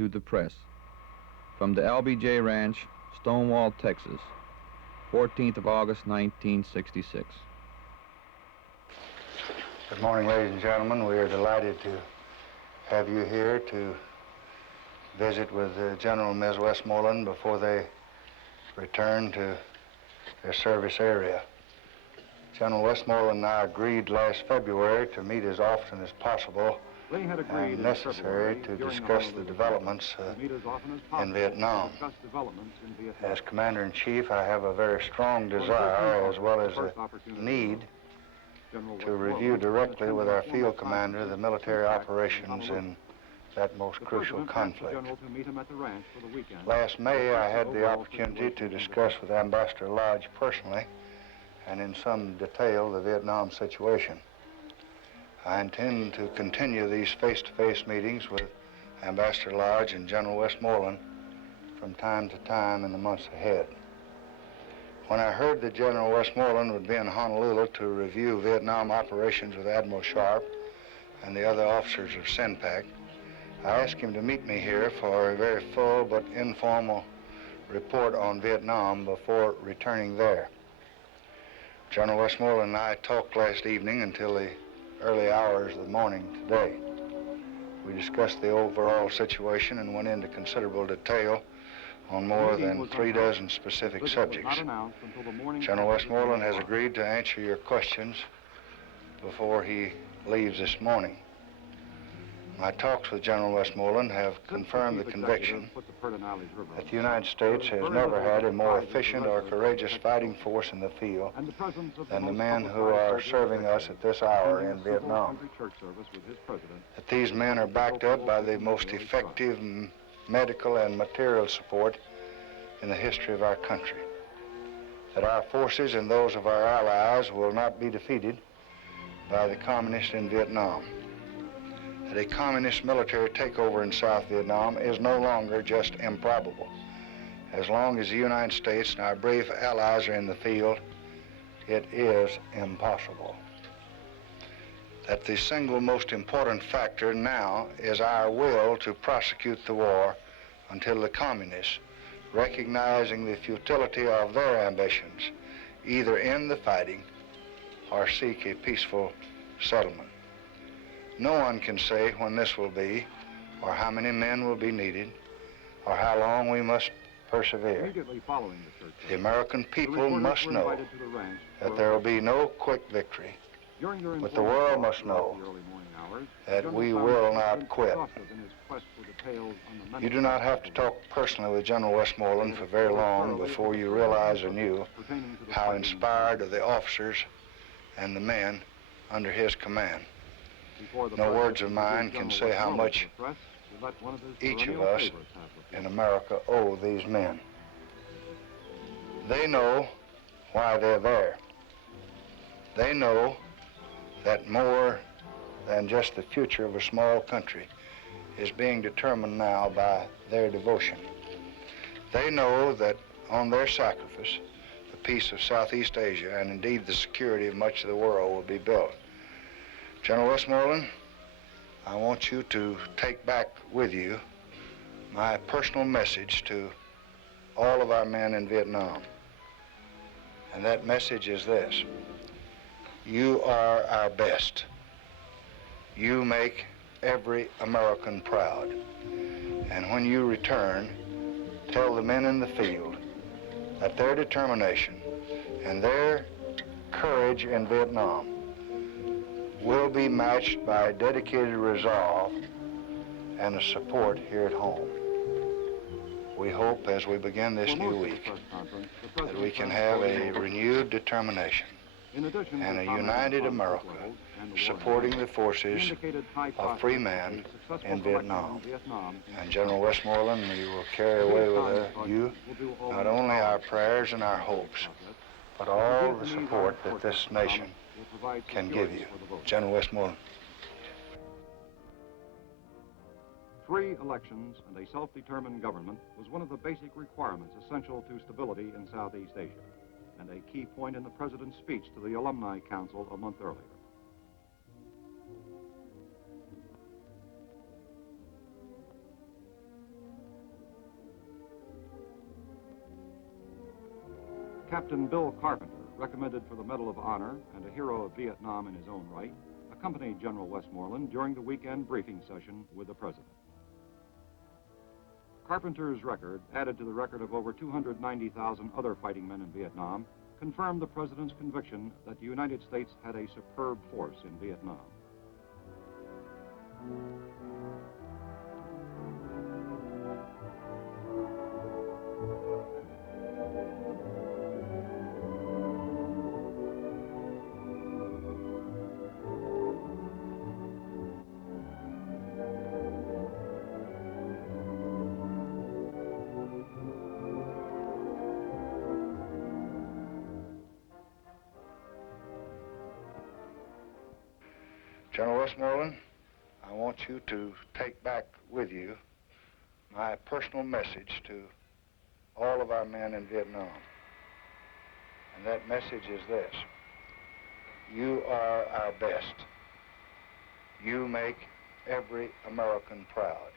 To the press. From the LBJ Ranch, Stonewall, Texas, 14th of August, 1966. Good morning, ladies and gentlemen. We are delighted to have you here to visit with General and Ms. Westmoreland before they return to their service area. General Westmoreland and I agreed last February to meet as often as possible and necessary to discuss the developments in Vietnam. As Commander-in-Chief, I have a very strong desire as well as a need to review directly with our field commander the military operations in that most crucial conflict. Last May, I had the opportunity to discuss with Ambassador Lodge personally and in some detail the Vietnam situation. I intend to continue these face-to-face meetings with Ambassador Lodge and General Westmoreland from time to time in the months ahead. When I heard that General Westmoreland would be in Honolulu to review Vietnam operations with Admiral Sharp and the other officers of CENPAC, I asked him to meet me here for a very full but informal report on Vietnam before returning there. General Westmoreland and I talked last evening until the early hours of the morning today. We discussed the overall situation and went into considerable detail on more than 36 specific subjects. General Westmoreland has agreed to answer your questions before he leaves this morning. My talks with General Westmoreland have confirmed the conviction that the United States has never had a more efficient or courageous fighting force in the field than the men who are serving us at this hour in Vietnam. That these men are backed up by the most effective medical and material support in the history of our country. That our forces and those of our allies will not be defeated by the communists in Vietnam. That a communist military takeover in South Vietnam is no longer just improbable. As long as the United States and our brave allies are in the field, it is impossible. That the single most important factor now is our will to prosecute the war until the communists, recognizing the futility of their ambitions, either end the fighting or seek a peaceful settlement. No one can say when this will be, or how many men will be needed, or how long we must persevere. The American people must know that there will be no quick victory, but the world must know that we will not quit. You do not have to talk personally with General Westmoreland for very long before you realize anew how inspired are the officers and the men under his command. No words of mine can say how much each of us in America owe these men. They know why they're there. They know that more than just the future of a small country is being determined now by their devotion. They know that on their sacrifice, the peace of Southeast Asia and indeed the security of much of the world will be built. General Westmoreland, I want you to take back with you my personal message to all of our men in Vietnam. And that message is this: you are our best. You make every American proud. And when you return, tell the men in the field that their determination and their courage in Vietnam will be matched by dedicated resolve and a support here at home. We hope as we begin this new week that we can have a renewed determination and a united America supporting the forces of free men in Vietnam. And General Westmoreland, we will carry away with you not only our prayers and our hopes, but all the support that this nation can give you. General Westmoreland. Free elections and a self-determined government was one of the basic requirements essential to stability in Southeast Asia, and a key point in the President's speech to the Alumni Council a month earlier. Captain Bill Carpenter, recommended for the Medal of Honor and a hero of Vietnam in his own right, accompanied General Westmoreland during the weekend briefing session with the President. Carpenter's record, added to the record of over 290,000 other fighting men in Vietnam, confirmed the President's conviction that the United States had a superb force in Vietnam. General Westmoreland, I want you to take back with you my personal message to all of our men in Vietnam. And that message is this: you are our best. You make every American proud.